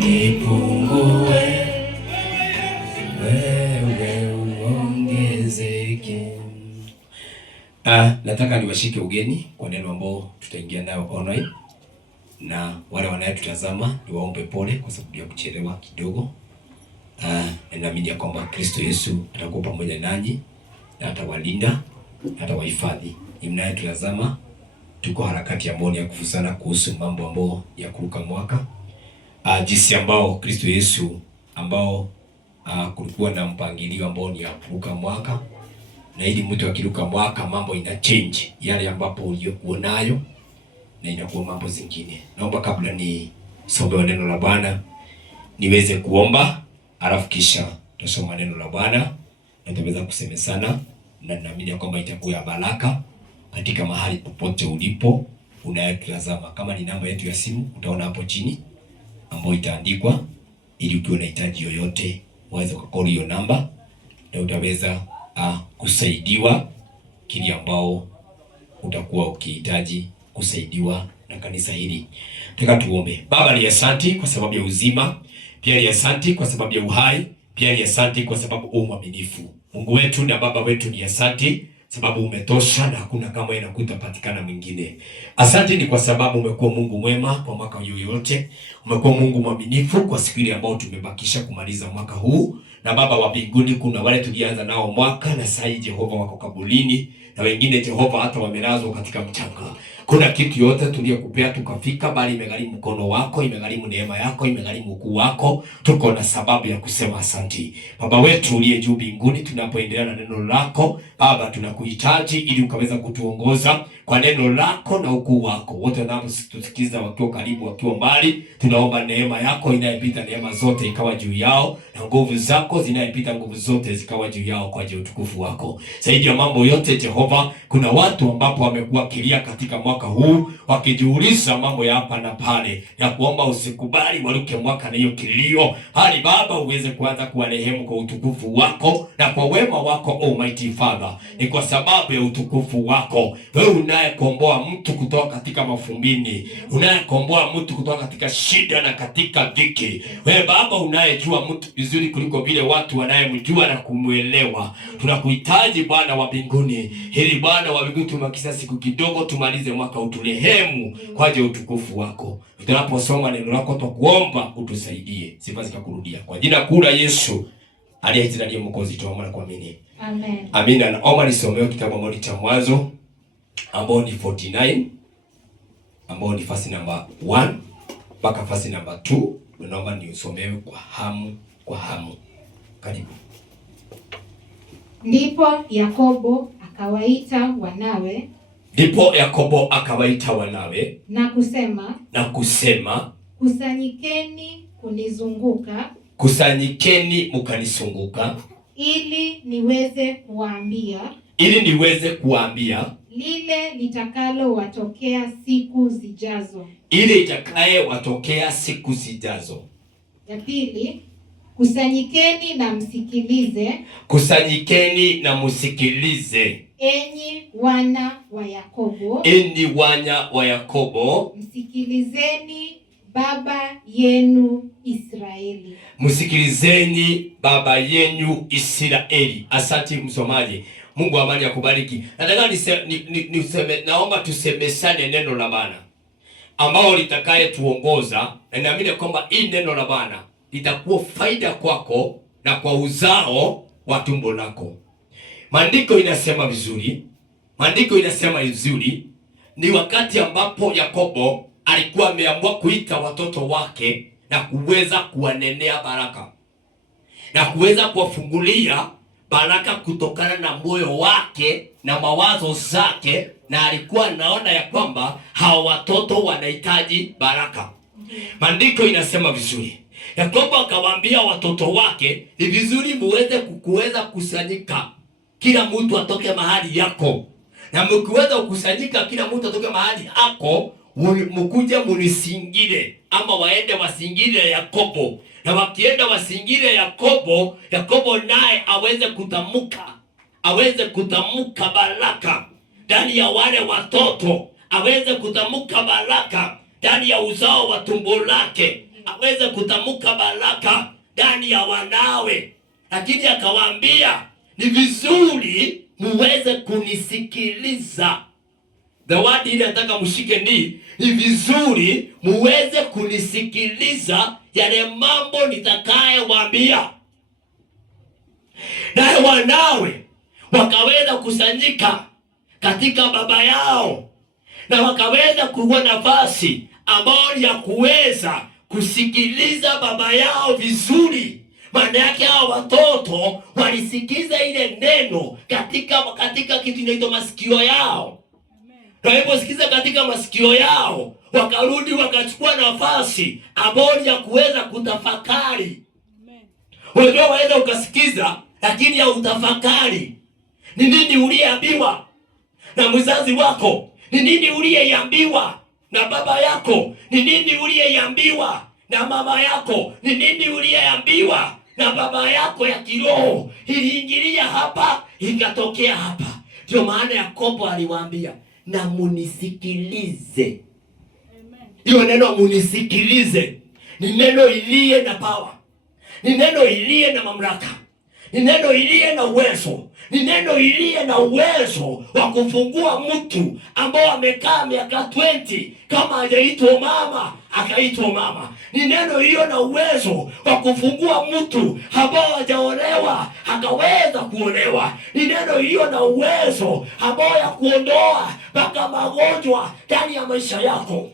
Nipungue, wewe uongezeke. Nataka niwashike ugeni kwa neno ambao tutaingia nayo online, na wale wanayotutazama niwaombe pole kwa sababu ya kuchelewa kidogo. Naamini ya kwamba Kristo Yesu atakuwa pamoja nanyi na atawalinda, atawahifadhi. Mnayotutazama, tuko harakati ambayo ni ya kufusana kuhusu mambo ambayo ya kuruka mwaka. Jinsi ambao Kristo Yesu ambao kulikuwa na mpangilio ambao ni ya kuruka mwaka, na ili mtu akiruka mwaka mambo ina change yale ambapo uliokuwa nayo na inakuwa mambo zingine. Naomba kabla ni somo neno la Bwana niweze kuomba, alafu kisha tutasoma neno la Bwana na tutaweza kusemezana, na naamini kwamba itakuwa ya baraka katika mahali popote ulipo unayotazama. Kama ni namba yetu ya simu utaona hapo chini ambayo itaandikwa, ili ukiwa na hitaji yoyote waweza kukall hiyo namba na utaweza kusaidiwa kile ambao utakuwa ukihitaji kusaidiwa na kanisa hili. Nataka tuombe. Baba, ni asante kwa sababu ya uzima, pia ni asante kwa sababu ya uhai, pia ni asante kwa sababu mwaminifu. Mungu wetu na Baba wetu, ni asante sababu umetosha na hakuna kama wewe na kutapatikana mwingine. Asante ni kwa sababu umekuwa Mungu mwema kwa mwaka yote. Umekuwa Mungu mwaminifu kwa siku ile ambayo tumebakisha kumaliza mwaka huu. Na Baba wa mbinguni, kuna wale tulianza nao mwaka na sasa Jehova wako kabulini, na wengine Jehova hata wamelazwa katika mchanga. Kuna kitu yote tuliyokupea tukafika, bali imegharimu mkono wako, imegharimu neema yako, imegharimu ukuu wako. Tuko na sababu ya kusema asante. Baba wetu uliye juu mbinguni, tunapoendelea na neno lako Baba, tunakuhitaji ili ukaweza kutuongoza kwa neno lako na ukuu wako. Wote wanaotusikiza wakiwa karibu, wakiwa mbali, tunaomba neema yako inayopita neema zote ikawa juu yao, na nguvu zako zinayopita nguvu zote zikawa juu yao kwa ajili ya utukufu wako. Zaidi ya mambo yote Jehova, kuna watu ambapo wamekuwa kilia katika mwaka huu wakijiuliza mambo ya hapa na pale, ya kuomba usikubali waruke mwaka na hiyo kilio, hali Baba uweze kuanza kuwarehemu kwa utukufu wako na kwa wema wako Almighty Father. Ni kwa sababu ya utukufu wako, wewe unayekomboa mtu kutoka katika mafumbini, unayekomboa mtu kutoka katika shida na katika dhiki. Wewe Baba unayejua mtu vizuri kuliko vile watu wanayemjua na kumuelewa. Tunakuhitaji Bwana wa mbinguni, ili Bwana wa mbinguni tumakisa siku kidogo tumalize mwaka, uturehemu kwa ajili ya utukufu wako. Tunaposoma neno lako tukuomba utusaidie, sifa zikakurudia kwa jina kuu la Yesu aliyeitwa ndiye Mwokozi, tuomba na kuamini. Amen. Amina. Naomba nisomee kitabu cha Mwanzo ambao ni 49 ambao ni verse number 1 mpaka verse number 2. Naomba niusomee kwa hamu. Karibu. Ndipo Yakobo akawaita wanawe na kusema, kusanyikeni mkanizunguka ili niweze kuambia lile litakalowatokea siku zijazo. Ya pili, kusanyikeni na msikilize. Enyi wana wa Yakobo, msikilizeni baba yenu Israeli. Asante msomaji. Mungu wa amani akubariki. Nataka naomba tusemesane neno la Bwana ambao litakaye tuongoza, na naamini kwamba hii neno la Bwana litakuwa faida kwako na kwa uzao wa tumbo lako. Maandiko inasema vizuri, ni wakati ambapo Yakobo alikuwa ameamua kuita watoto wake na kuweza kuwanenea baraka na kuweza kuwafungulia baraka kutokana na moyo wake na mawazo zake, na alikuwa anaona ya kwamba hawa watoto wanahitaji baraka. Maandiko inasema vizuri, Yakobo akawaambia watoto wake, ni vizuri muweze kuweza kusanyika, kila mtu atoke mahali yako, na mkiweza kukusanyika kila mtu atoke mahali yako, mkuje munisingire, ama waende wasingire Yakobo, na wakienda wasingire Yakobo, Yakobo naye aweze kutamka baraka ndani ya wale watoto, aweze kutamka baraka ndani ya uzao wa tumbo lake, aweze kutamka baraka ndani ya wanawe, lakini akawaambia ni vizuri muweze kunisikiliza. The word ile nataka mshike ni vizuri muweze kunisikiliza yale mambo nitakayowaambia. Na wanawe wakaweza kusanyika katika baba yao na wakaweza kuwa nafasi ambayo ya kuweza kusikiliza baba yao vizuri. Maana yake hao watoto walisikiza ile neno katika kitu inaitwa masikio yao. Na waliposikiza katika masikio yao, wakarudi wakachukua nafasi ambayo ya kuweza kutafakari. Unajua waweza ukasikiza lakini ya utafakari. Ni nini uliyeambiwa na mzazi wako? Ni nini uliyeambiwa na baba yako? Ni nini uliyeambiwa na mama yako? Ni nini uliyeambiwa na baba yako ya kiroho? Iliingilia hapa, ikatokea hapa. Ndio maana Yakobo aliwaambia na munisikilize. Hiyo neno munisikilize ni neno iliye na power, ni neno iliye na mamlaka, ni neno iliye na uwezo, ni neno iliye na uwezo wa kufungua mtu ambao amekaa miaka 20 kama hajaitwa mama akaitwa mama. Ni neno hiyo na uwezo wa kufungua mtu ambao hajaolewa akaweza kuolewa. Ni neno hiyo na uwezo ambao ya kuondoa mpaka magonjwa ndani ya maisha yako.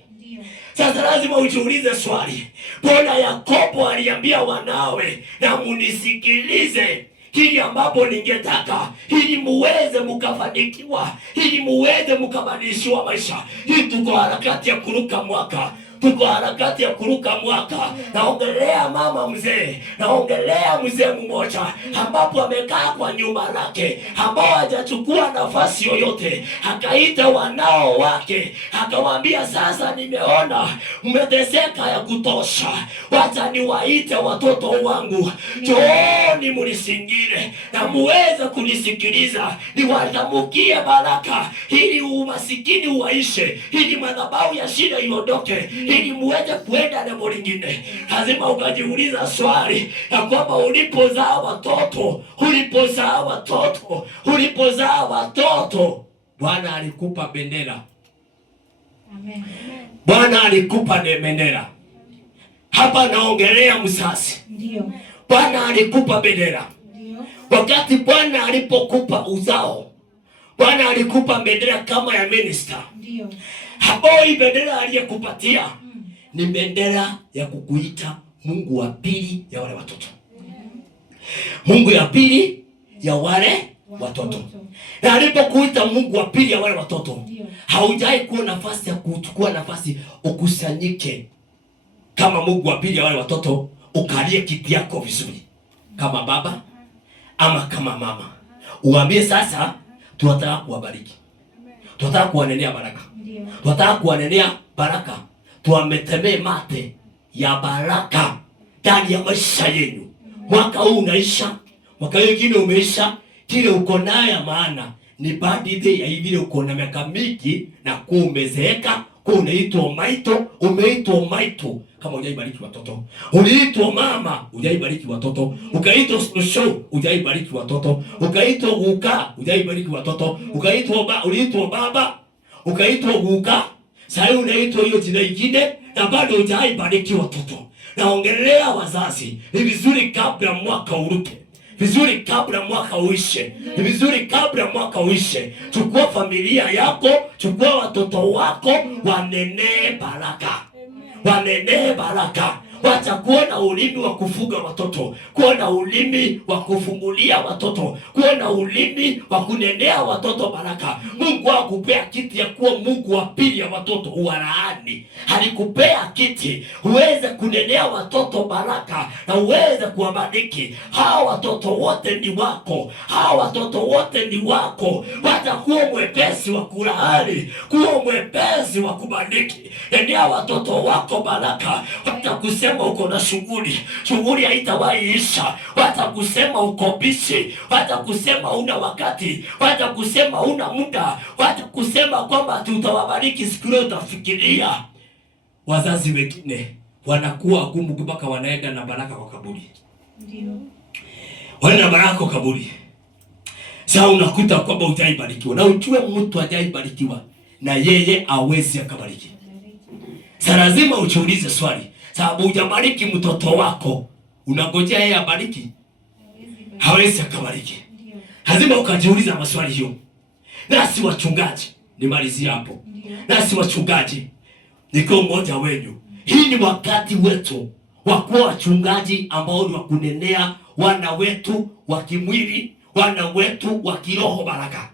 Sasa lazima ujiulize swali, mbona Yakobo aliambia wanawe na munisikilize hili ambapo ningetaka ili muweze mukafanikiwa, ili muweze mukabadilishiwa maisha. Hii tuko harakati ya kuruka mwaka. Tuko harakati ya kuruka mwaka. Naongelea mama mzee, naongelea mzee mmoja ambapo amekaa kwa nyumba lake, ambao hajachukua nafasi yoyote. Akaita wanao wake, akawaambia sasa nimeona mmeteseka ya kutosha, wacha niwaite watoto wangu, njooni munisingire na muweze kunisikiliza, niwatamukie baraka ili umasikini uwaishe, ili madhabahu ya shida iondoke, ili muweze kuenda neno lingine. Lazima ukajiuliza swali ya kwamba ulipozaa watoto, Bwana alikupa bendera. Amen. Bwana alikupa bendera. Hapa naongelea mzazi. Ndio. Bwana alikupa bendera. Ndio. Wakati Bwana alipokupa uzao, Bwana alikupa bendera kama ya minister. Ndio. Hapo hii bendera aliyekupatia ni bendera ya kukuita Mungu wa pili ya wale watoto. Mungu ya pili ya wale watoto. Na alipokuita Mungu wa pili ya wale watoto, haujai kuwa nafasi ya kuchukua nafasi ukusanyike kama Mungu wa pili ya wale watoto, ukalie kiti yako vizuri kama baba ama kama mama. Uambie sasa tunataka kuwabariki. Tunataka kuwanenea baraka. Tunataka kuwanenea baraka. Tuwametemee mate ya baraka ndani ya maisha yenu. Mwaka huu unaisha, mwaka mwingine umeisha, kile uko nayo maana ni birthday ya hivi uko na miaka mingi na kuumezeeka, unaitwa maito, umeitwa maito kama hujaibariki watoto. Uliitwa mama, hujaibariki watoto. Ukaitwa show, hujaibariki watoto. Ukaitwa guka, hujaibariki watoto. Uliitwa baba, ukaitwa guka. Sasa unaitwa hiyo jina lingine na bado hujaibariki watoto. Naongelea wazazi, ni vizuri kabla mwaka uruke. Vizuri kabla mwaka uishe. Ni vizuri kabla mwaka uishe. Chukua familia yako, chukua watoto wako, wanenee baraka. Wanenee baraka. Wacha kuona ulimi wa kufuga watoto, kuona ulimi wa kufungulia watoto, kuona ulimi wa kunenea watoto baraka. Mungu hakupea kiti ya kuwa Mungu wa pili ya watoto uwalaani. Alikupea kiti uweze kunenea watoto baraka na uweze kuwabariki. Hawa watoto wote ni wako. Hawa watoto wote ni wako. Wacha kuwa mwepesi wa kulaani, kuwa mwepesi wa kubariki. Nenea watoto wako baraka. Wacha kusema uko na shughuli haitawahi isha. Wacha kusema uko busy. Wacha kusema una wakati. Wacha kusema una muda. Wacha kusema kwamba tutawabariki siku leo. Utafikiria wazazi wengine wanakuwa wagumu mpaka wanaenda na baraka kwa kaburi. Ndio. Wanaenda baraka kwa kaburi. Sasa unakuta kwamba hujaibarikiwa. Na ujue mtu hajaibarikiwa na yeye hawezi akabariki. Sasa lazima ujiulize swali. Sababu hujabariki mtoto wako, unangojea yeye abariki? Hawezi akabariki. Lazima ukajiuliza maswali hiyo. Nasi wachungaji, nimalizie hapo. Nasi wachungaji, niko mmoja wenu. Hii ni wakati wetu wa kuwa wachungaji ambao ni wa kunenea wana wetu wa kimwili, wana wetu wa kiroho baraka.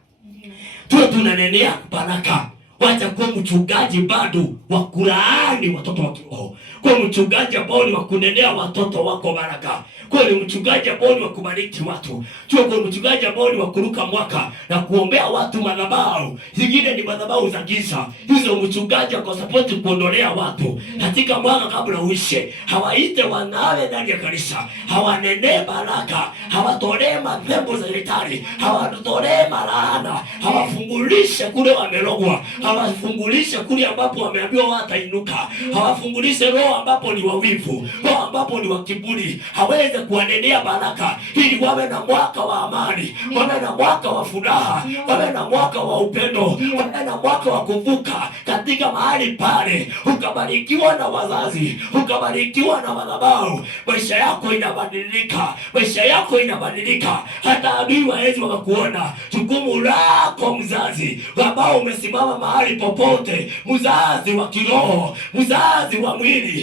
Tuwe tunanenea baraka. Wacha kuwa mchungaji bado wa kulaani watoto wa kiroho. Kwa mchungaji ambao ni wa kunenea watoto wako baraka. Kwa ni mchungaji ambao ni wa kubariki watu. Tuwe kwa mchungaji ambao ni wa kuruka mwaka na kuombea watu madhabahu. Zingine ni madhabahu za giza. Hizo mchungaji kwa support kuondolea watu katika mwaka kabla uishe. Hawaite wanawe ndani ya kanisa. Hawanenee baraka. Hawatolee mapepo za shetani. Hawatolee malaana. Hawafungulishe kule wamerogwa. Hawafungulishe kule ambapo wameambiwa watainuka. Hawafungulishe roho ambapo ni wawivu, roho ambapo ni wa kiburi. Haweze kuwanenea baraka ili wawe na mwaka wa amani, wawe na mwaka wa furaha, wawe na mwaka wa upendo, wawe na mwaka wa kuvuka katika mahali pale. Ukabarikiwa na wazazi, ukabarikiwa na madhabahu, maisha yako inabadilika, maisha yako inabadilika. Hata adui hawezi wakakuona. Jukumu lako mzazi ambao umesimama mahali popote, mzazi wa kiroho, mzazi wa mwili,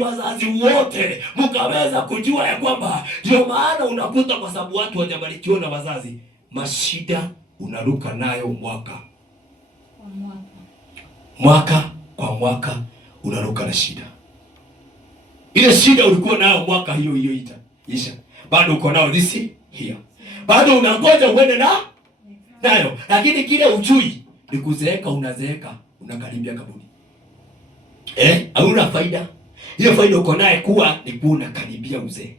wazazi wote mkaweza kujua ya kwamba ndio maana unakuta kwa sababu watu hawajabarikiwa na wazazi, mashida unaruka nayo mwaka kwa mwaka unaruka na shida. Ile shida ulikuwa nayo mwaka hiyo isha. Bado uko nao this here. Bado unangoja uende nayo. Lakini kile ujui ni kuzeeka, unazeeka, unakaribia kaburi. Hauna faida. Ile faida uko naye ni kuwa unakaribia uzee.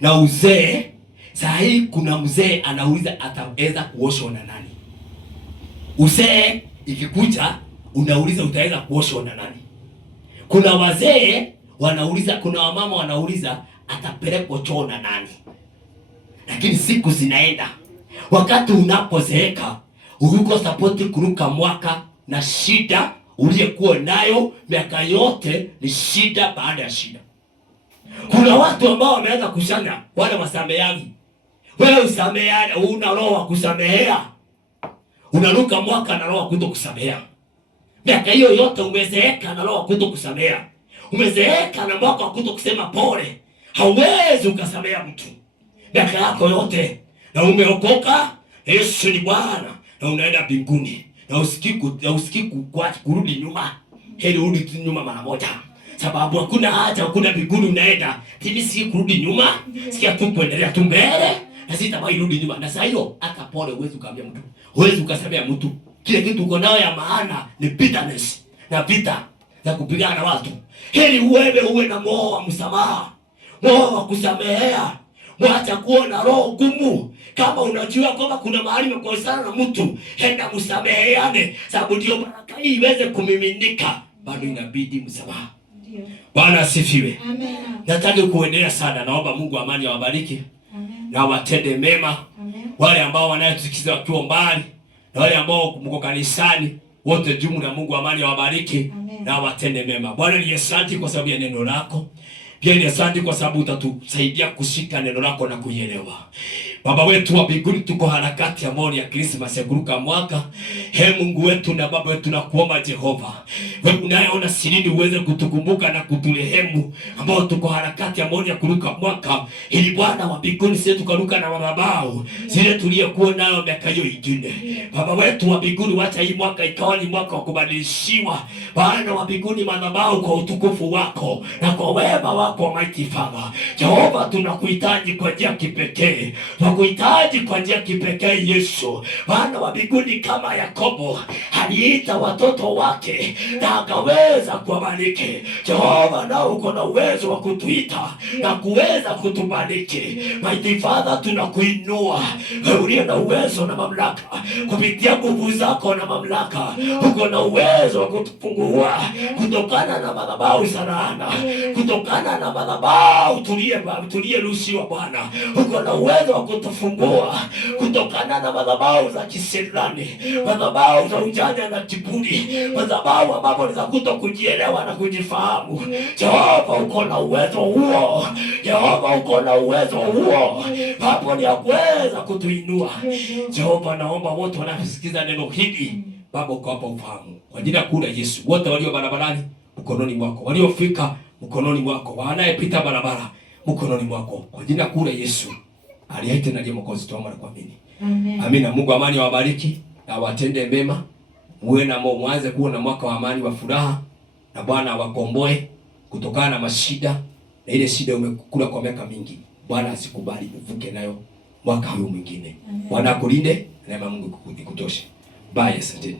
Na uzee, saa hii kuna mzee anauliza ataweza kuoshwa na nani? Uzee ikikuja unauliza utaweza kuoshwa na nani? Kuna wazee wanauliza, kuna wamama wanauliza atapelekwa choo na nani? Lakini siku zinaenda. Wakati unapozeeka, uko sapoti kuruka mwaka na shida uliyekuwa nayo miaka yote ni shida baada ya shida. Kuna watu ambao wameanza kushanga wale wasameheaji. Wewe usameheane, una roho wa kusamehea. Unaruka mwaka na roho wa kutokusamehea. Miaka hiyo yote umezeeka na roho wa kutokusamehea. Umezeeka na mwaka wa kutokusema pole. Hauwezi ukasamehea mtu miaka yako yote. Na umeokoka, Yesu ni Bwana, na unaenda mbinguni. Na usikii kurudi nyuma. Heri urudi nyuma mara moja. Sababu hakuna haja, hakuna mbinguni unaenda. Timi si kurudi nyuma, sikia tu kuendelea tu mbele. Na sitawahi rudi nyuma. Na saa hiyo hata pole huwezi ukaambia mtu. Huwezi ukasemea mtu. Kile kitu uko nayo ya maana ni bitterness na vita za kupigana na watu. Heri wewe uwe na moyo wa msamaha, moyo wa kusamehea. Mwacha kuwa na roho gumu. Kama unajua kwamba kuna mahali umekosana na mtu, enda msameheane, sababu ndio baraka hii iweze kumiminika. Bado inabidi msamaha. Ndio. Bwana asifiwe. Amen. Nataka kuendelea sana. Naomba Mungu amani awabariki. Amen. Na watende mema. Amen. Wale ambao wanayetusikiza wakiwa mbali na wale ambao mko kanisani, wote jumla, Mungu amani awabariki na watende mema. Bwana ni asante kwa sababu ya neno lako. Pia ni asante kwa sababu utatusaidia kushika neno lako na kuielewa. Baba wetu wa mbinguni, tuko harakati ya mori ya Christmas ya kuruka mwaka. Mungu wetu na Baba wetu, nakuomba Jehova, wewe unayeona sirini uweze kutukumbuka na kuturehemu, ambao tuko harakati ya mori ya kuruka mwaka, ili Bwana wa mbinguni sisi tukaruka na madhabahu zile tuliyokuwa nayo miaka hiyo ingine. Baba wetu wa mbinguni, wacha hii mwaka ikawa ni mwaka wa kubadilishiwa, Bwana wa mbinguni, madhabahu kwa utukufu wako na kwa wema wako wako Almighty Father. Jehova, tunakuhitaji kwa njia kipekee, tunakuhitaji kwa njia kipekee Yesu, Bwana wa mbinguni. Kama Yakobo aliita watoto wake na akaweza kuwabariki, Jehova, nao uko na uwezo wa kutuita na kuweza kutubariki. Mighty Father, tunakuinua wewe uliye na uwezo na mamlaka, kupitia nguvu zako na mamlaka, uko na uwezo wa kutufungua kutokana na madhabahu za laana, kutokana na madhabahu tuliyeruhusiwa Bwana. Uko na uwezo wa kutufungua kutokana na madhabahu za kisirani, madhabahu za ujanja na kiburi, madhabahu ambapo ni za kutokujielewa na kujifahamu. Jehova, uko na uwezo huo. Jehova, uko na uwezo huo. Hapo ni kuweza kutuinua. Jehova, naomba wote wanaosikiza neno hili Baba, uko hapa ufahamu. Kwa jina kuu la Yesu, wote walio barabarani mkononi mwako, waliofika mkononi mwako, wanayepita barabara mkononi mwako, kwa jina kuu la Yesu aliyeita na Mwokozi, tuomba na kuamini. Amen. Amina. Mungu amani awabariki na watende mema. Muwe na mwanze kuwa na mwaka wa amani wa furaha, na Bwana awakomboe kutokana na mashida, na ile shida umekula kwa miaka mingi. Bwana asikubali uvuke nayo mwaka huu mwingine. Bwana akulinde, neema Mungu kukutosha. Bye, asante.